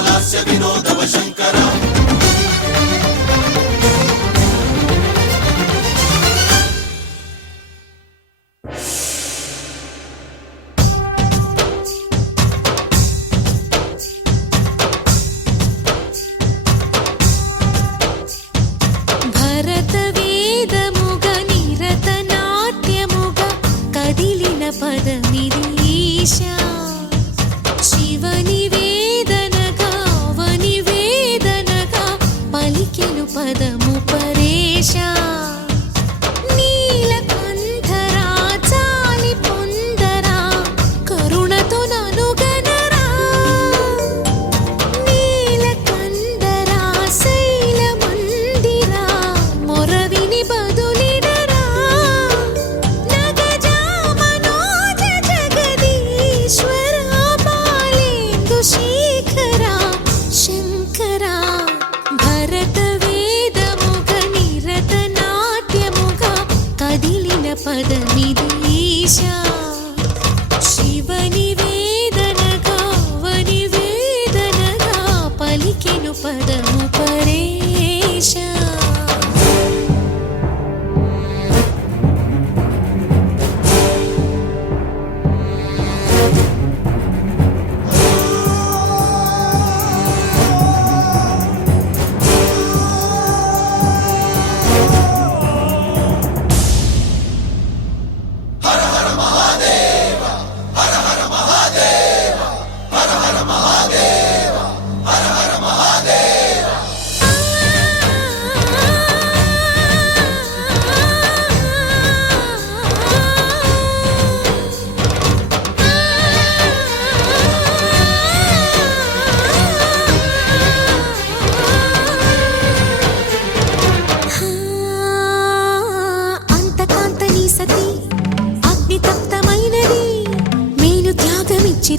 हास्यलास्य विनोदव शङ्कर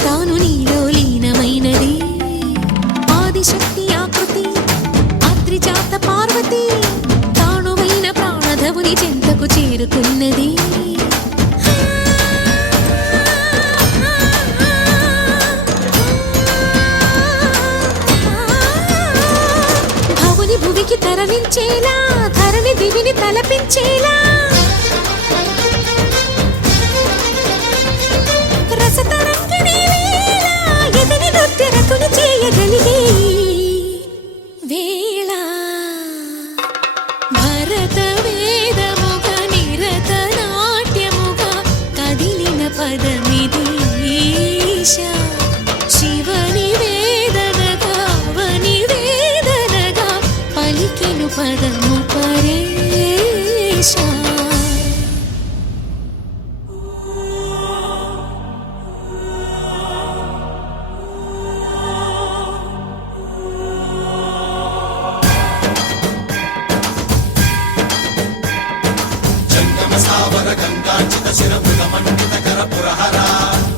తాను నీలో లీనమైనది ఆదిశక్తి ఆకృతి అద్రిజాత పార్వతి తానువైన ప్రాణధవుని చెంతకు చేరుకున్నది భవుని భువికి తరలించేలా ధరణి దివిని తలపించేలా చేయగలిగే వేళ భరత వేదముగ నిరత నాట్యముగ కదిలిన పదమిది ఈశా శివని వేదనగా వని వేదనగా పలికెను పదము పరేశా गंगाचित शिरभुज मंडित कर पुरहरा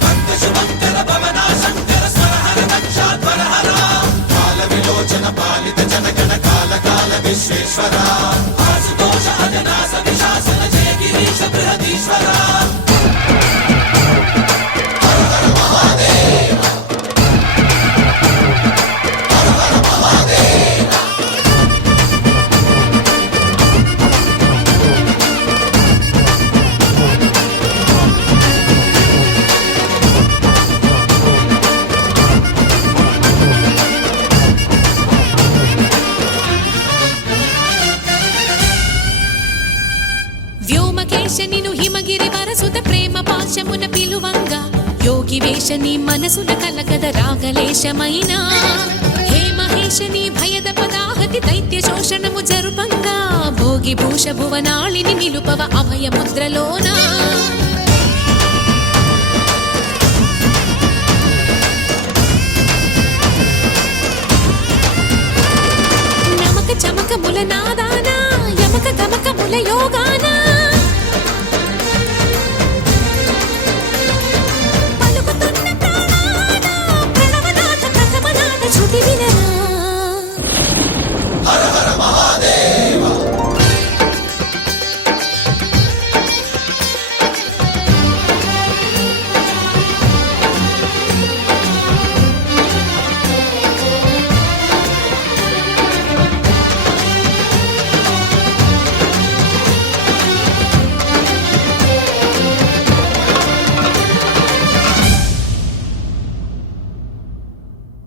भक्त शुभंकर भवना शंकर स्वरहर दक्षाध्वरहरा काल विलोचन पालित जनगण काल काल विश्वेश्वरा आशुतोष अजनास विशासन जय गिरीश बृहदीश्वरा हर हर महादेव हर हर महादेव వ్యోమకేశనిను హిమగిరి వరసుత ప్రేమ పాశమున పిలువంగా యోగి వేషని మనసున కలకద రాగలేశమైన హే మహేశని భయద పదాహతి దైత్య శోషణము జరుపంగా భోగి భూష భువనాళిని నిలుపవ అభయ ముద్రలోన నమక చమక ముల నాదాన యమక గమక ముల యోగాన